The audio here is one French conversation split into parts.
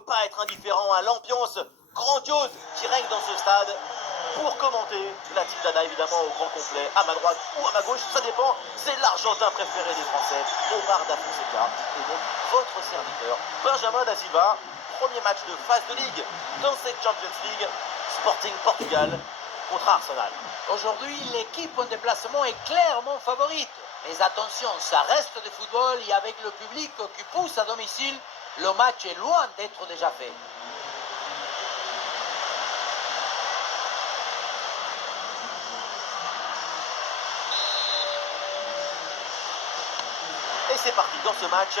peut pas être indifférent à l'ambiance grandiose qui règne dans ce stade. Pour commenter la Team Dana, évidemment, au grand complet, à ma droite ou à ma gauche, ça dépend. C'est l'Argentin préféré des Français, Omar Da Fonseca, et donc votre serviteur, Benjamin Da Silva. Premier match de phase de ligue dans cette Champions League, Sporting Portugal contre Arsenal. Aujourd'hui, l'équipe en déplacement est clairement favorite. Mais attention, ça reste du football et avec le public qui pousse à domicile, le match est loin d'être déjà fait. Et c'est parti dans ce match.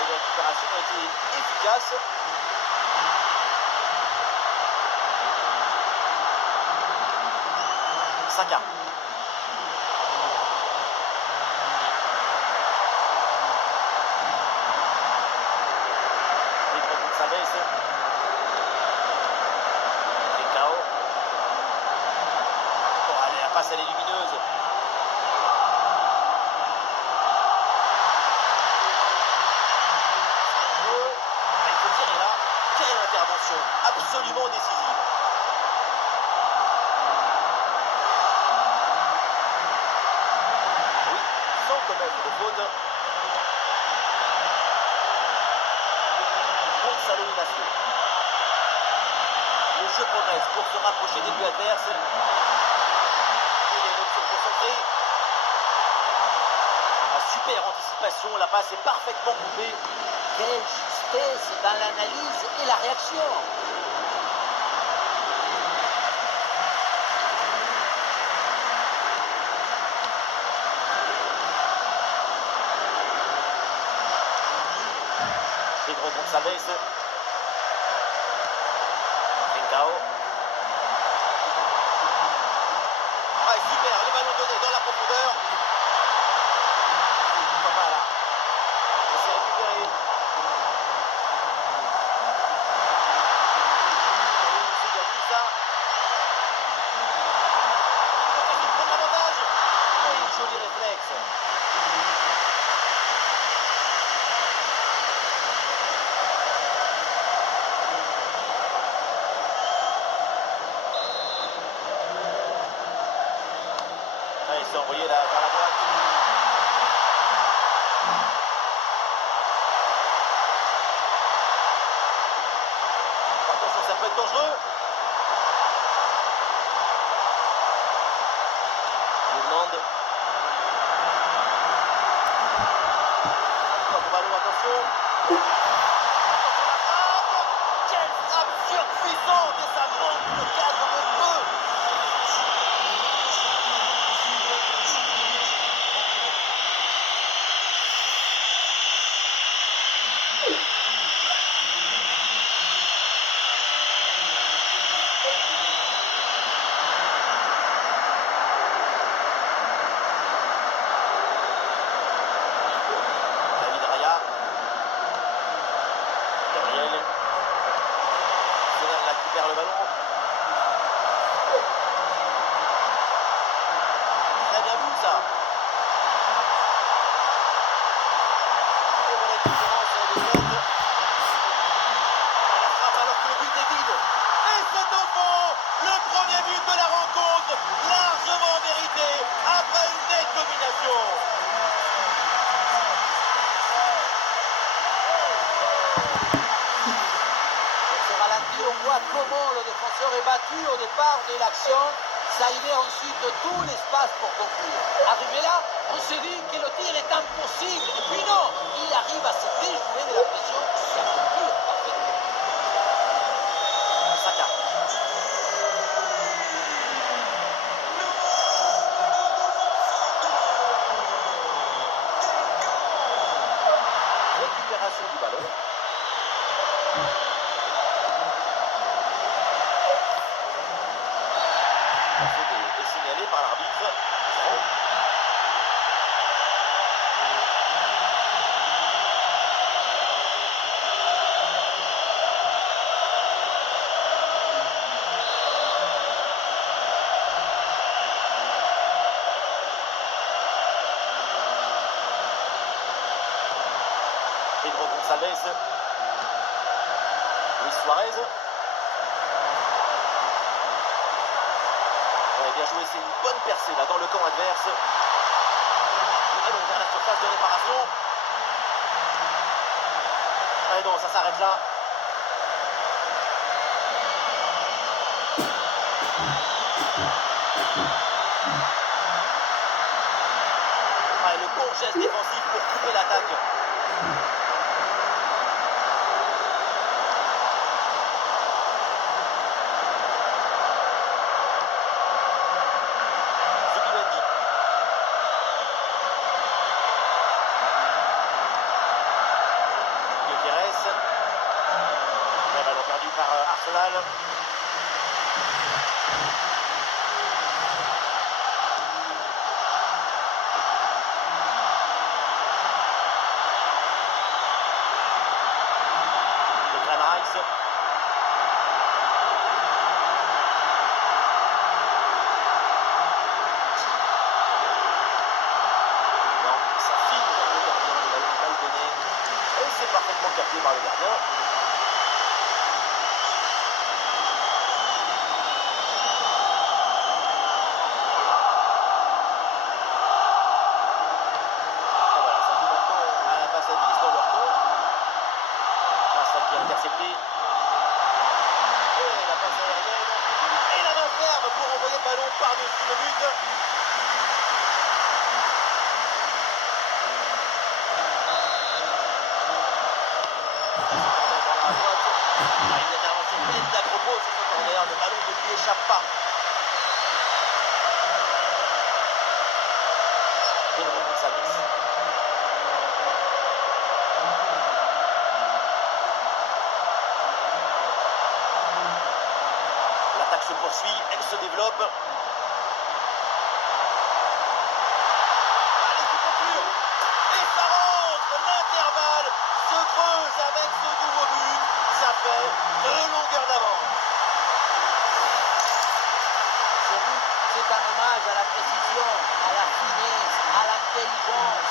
La récupération a été efficace. Saka. Trincao. Oh, allez, la passe elle est lumineuse. Il faut tirer là. Quelle intervention absolument décisive. Oui, sans commettre de faute. Gonzalo Inacio. Le jeu progresse pour se rapprocher des buts adverses. Il y a une option pour centrer. La super anticipation, la passe est parfaitement coupée. Quelle justesse dans l'analyse et la réaction. Pedro Gonçalves. Trincao. Ah, super, le ballon donné dans la profondeur. Pourquoi pas là. C'est récupéré. C'est bien vu ça. Il prend l'avantage. Et un joli réflexe. Il s'est envoyé là vers la droite. Attention, ça peut être dangereux. Demande. Ballon, attention. Attention la frappe. Quelle frappe surpuissante et ça manque le cadre de feu. David Raya. Gabriel. Zidane récupère le ballon. Très bien vu ça. Et voilà une différence de tête. La frappe alors que le but est vide. Et c'est au fond le premier but de la rencontre, largement mérité après une nette domination. Ce ralenti, on voit comment le défenseur est battu au départ de l'action. Ça y est ensuite tout l'espace pour conclure. Arrivé là, on se dit que le tir est impossible. Et puis non, il arrive à se déjouer de la pression et à conclure parfaitement. Saka. Récupération du ballon. La faute est signalée par l'arbitre. Gonçalves. Luis Suarez. Ouais, bien joué, c'est une bonne percée là dans le camp adverse. Le ballon vers la surface de réparation. Ah non, ça s'arrête là. Ah, le bon geste défensif pour couper l'attaque. Zubimendi. Gyökeres. Le ballon perdu par Arsenal. Declan Rice. Non, ça file vers le gardien, le ballon mal donné. Et c'est parfaitement capté par le gardien. Et voilà, ça joue maintenant à la passe à 10 dans leur camp. Grâce qui est intercepté. Et la passe aérienne. Et la main ferme pour envoyer le ballon par-dessus le but. Corner dans la droite. Ah, une intervention pleine d'agropos sur ce corner. Le ballon ne lui échappe pas. Et le rebond de Samis. L'attaque se poursuit, elle se développe. Allez, c'est conclure. Et ça rentre. L'intervalle se creuse avec ce nouveau but. Ça fait 2 longueurs d'avance. Ce but, c'est un hommage à la précision, à la finesse, à l'intelligence.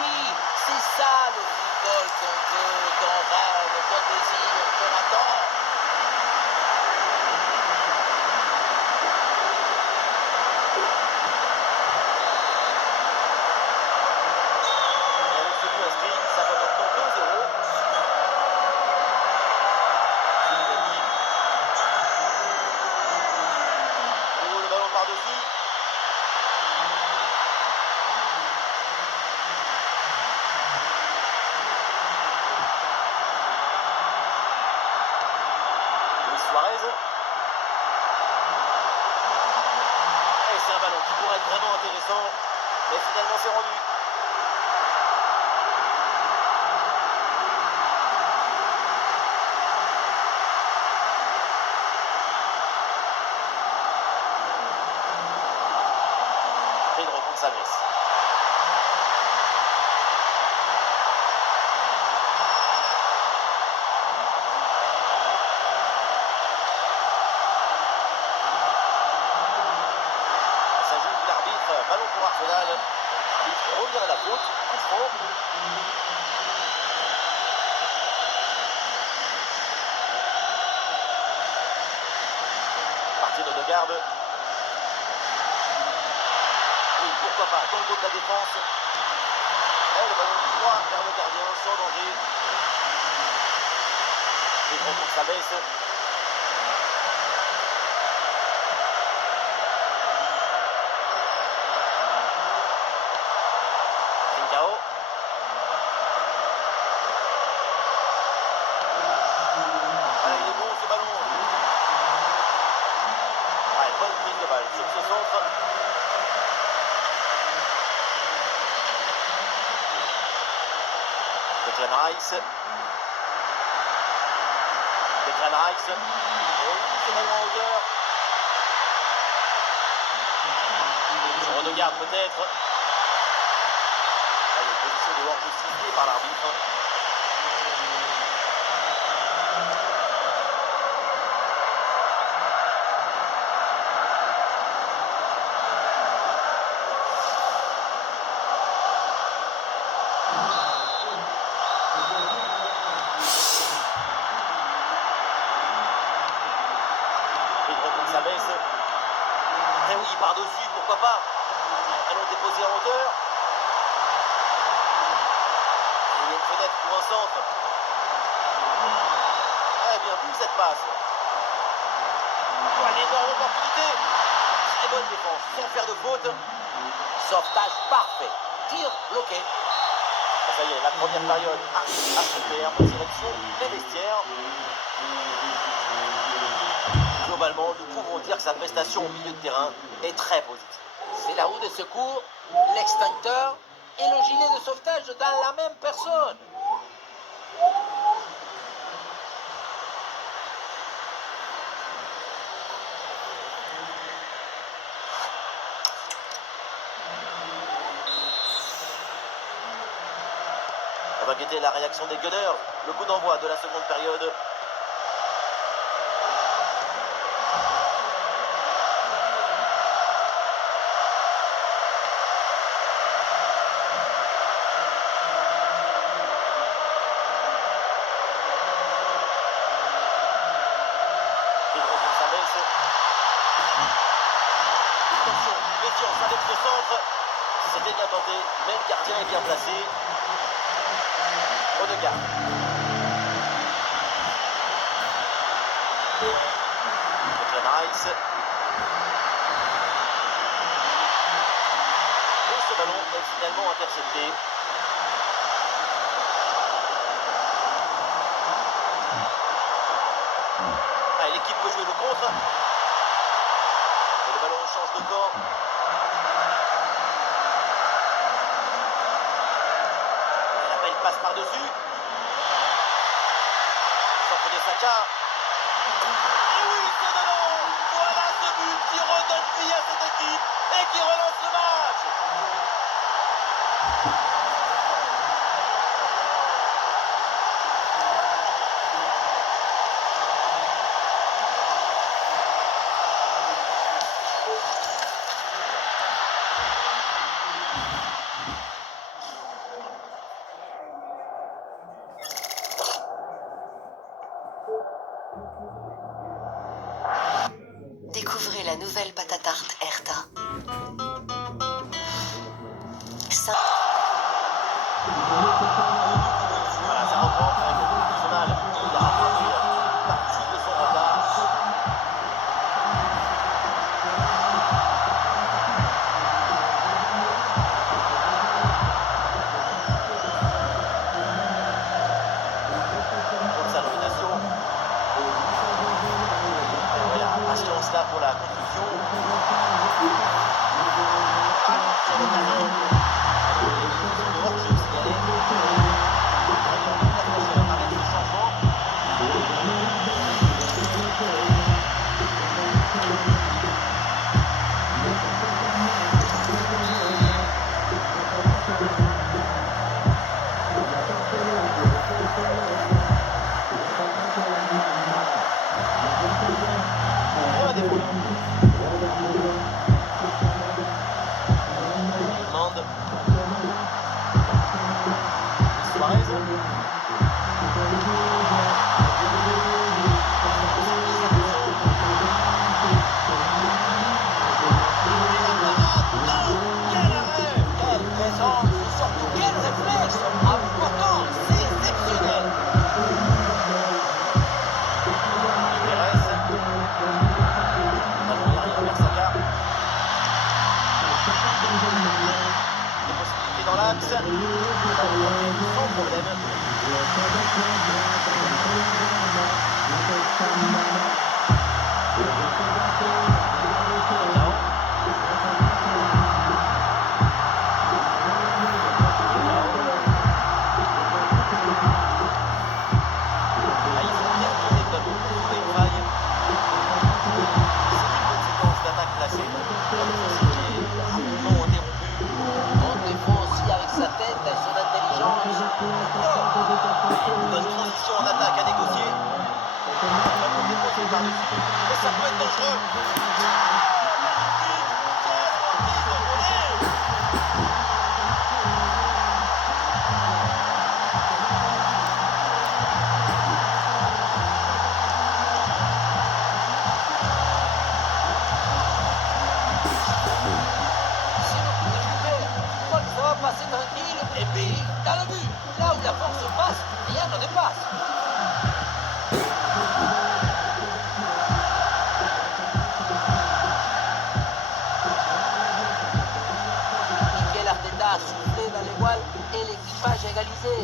Oui, c'est ça le football qu'on veut, qu'on rêve, qu'on désire, qu'on attend. Et avec ce but inscrit, ça fait maintenant 2-0. Zubimendi. Oh, le ballon par-dessus. Luis Suarez. Et c'est un ballon qui pourrait être vraiment intéressant. Mais finalement, c'est rendu. Pedro Gonçalves. Ça joue l'arbitre, ballon pour Arsenal. L'arbitre revient à la faute, coup franc. Martin Odegaard. Oui, pourquoi pas, dans le dos de la défense. Et le ballon tout droit vers le gardien, sans danger. Pedro Gonçalves. Trincao. Ah, il est bon ce ballon. Ah, bonne prise de balle sur ce centre. Declan Rice. Declan Rice. Et ce ballon en hauteur. Sur Odegaard peut-être. Ah, il y a une position de hors sifflée par l'arbitre. centre. Très bien vu cette passe. Oh, une énorme opportunité. Très bonne défense, sans faire de faute. Sauvetage parfait. Tir bloqué. Ça y est, la première période arrive à son terme. Direction les vestiaires. Globalement, nous pouvons dire que sa prestation au milieu de terrain est très positive. C'est la roue de secours, l'extincteur et le gilet de sauvetage dans la même personne. On va guetter la réaction des Gunners. Le coup d'envoi de la seconde période. Pedro Gonçalves. Attention, méfiance avec ce centre. C'était bien tenté, mais le gardien est bien placé. Odegaard. Declan Rice. Et ce ballon est finalement intercepté. Ah, l'équipe peut jouer le contre. Et le ballon change de camp. La belle passe par-dessus. Centre de Saka. Et oui, c'est dedans. Voilà ce but qui redonne vie à cette équipe et qui relance le match. Découvrez la nouvelle pâte à tarte Erta. Voilà, ça reprend avec le but national. Il a rattrapé une partie de son retard. Gonzalo Inacio. Et voilà, patience là pour la construction. Attention l'occasion. Le hors-jeu signalé. Avec ce changement. On va défendre. Il demande. Suarez. Quel arrêt! Quelle présence et surtout quel réflexe. Important, c'est exceptionnel. Pérez. Ballon derrière vers Saka. Des possibilités dans l'axe. Sans problème. Ils ont bien tourné le tableau pour trouver une faille. C'est une bonne séquence d'attaque placée. L'offensive qui est rapidement interrompue. On défend aussi avec sa tête et son intelligence. Une bonne transition en attaque à négocier. Le ballon déposé par-dessus. Et ça peut être dangereux. Je crois que ça va passer tranquille et puis dans le but, là où la force passe, l'équipage a égalisé.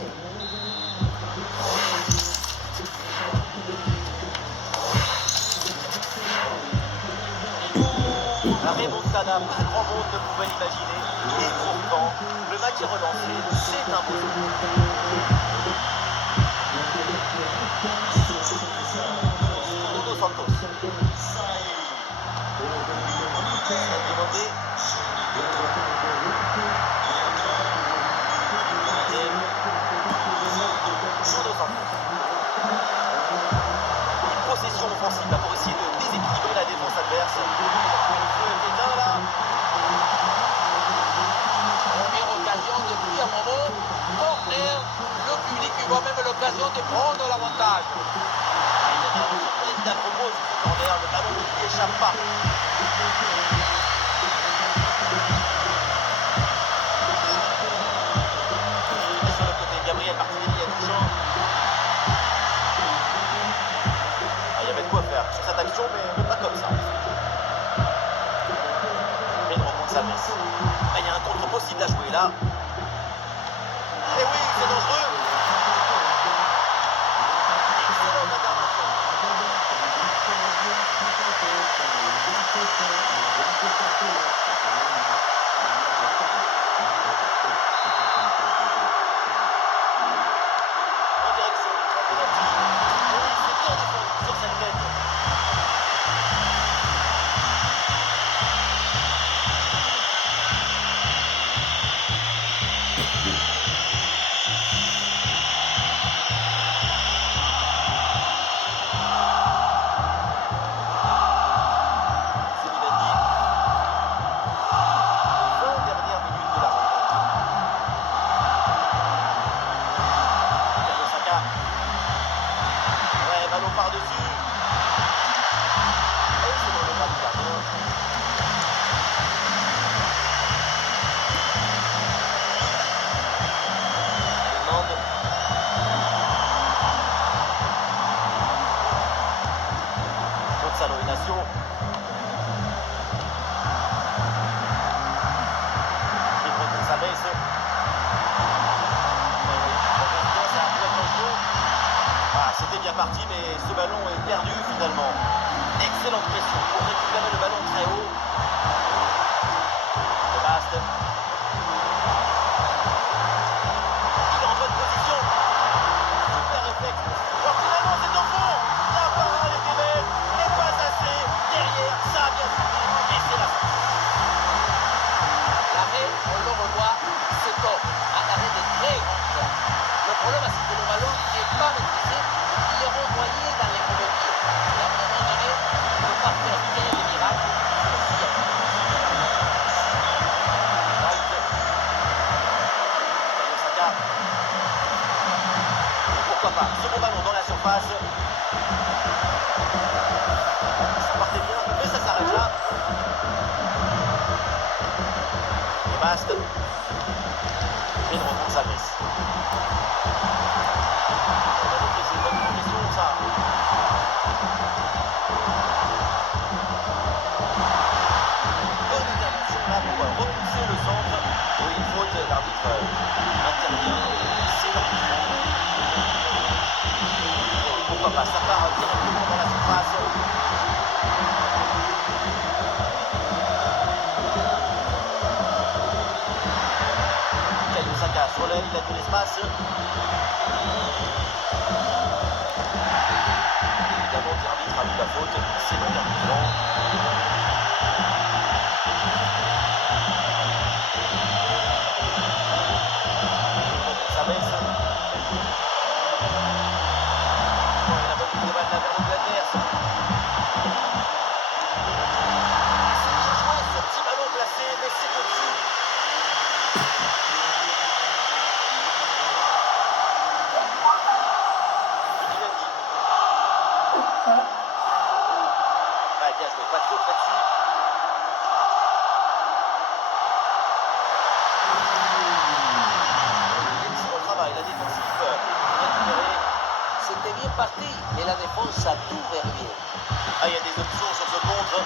La remontada, pas grand monde ne pouvait l'imaginer. Et pourtant, le match est relancé. C'est un beau Nuno Santos. Demandé. Nuno Santos. Une possession offensive là pour essayer de déséquilibrer la défense adverse. Le feu est éteint là. Première occasion depuis un moment. Corner. Le public voit même l'occasion de prendre l'avantage. Linda propose ce corner, le ballon ne lui échappe pas. Et sur le côté, Gabriel Martinelli est touchant. Ah, il y avait de quoi faire sur cette action, mais pas comme ça. Pedro Gonçalves. Ah, il y a un contre possible à jouer là. Et oui, c'est dangereux. Excellente intervention. En direction du camp pénalty. Oui, c'est bien défendu sur cette tête. Par-dessus. Et c'est dans le bras du gardien. Demande. Gonzalo Inacio. Pedro Gonçalves. Ah, c'était bien parti, mais ce ballon est perdu finalement. Excellente pression pour récupérer le ballon très haut. Le Bast. Il est en bonne position. Super réflexe. Alors finalement, c'est au fond. La parade était belle, mais pas assez. Derrière, ça a bien suivi. Et c'est la fin. L'arrêt, on le revoit, c'est top. Un arrêt de très grande classe. Le problème, c'est que le ballon n'est pas maîtrisé. Il est renvoyé dans les mauvais pieds. Et à un moment donné, il ne peut pas faire des miracles. Pourquoi pas? Second ballon dans la surface. Ça partait bien, mais ça s'arrête là. Et Bast. Pedro Gonçalves. C'est une bonne progression, ça. Bonne intervention là pour repousser le centre. Oui, une faute, l'arbitre intervient. C'est l'arbitre. Pourquoi pas, ça part directement dans la surface. Bukayo Saka sur l'aile, il a de l'espace. Évidemment, l'arbitre a vu la faute, c'est donc un coup franc. Ça baisse. La bonne prise de balle vers le but adverse. C'est bien joué ce petit ballon placé, mais c'est au-dessus. Ouais, bien joué, pas de faute là-dessus. Excellent travail, la défensive récupérée. C'était bien parti, mais la défense a tout verrouillé. Ah, il y a des options sur ce contre.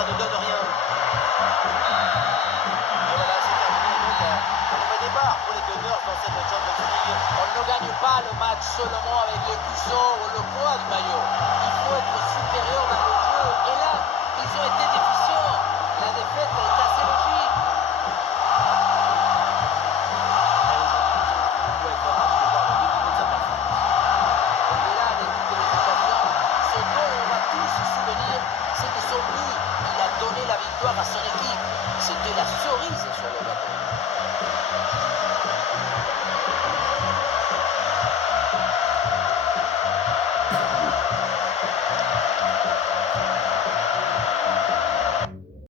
ça ne donne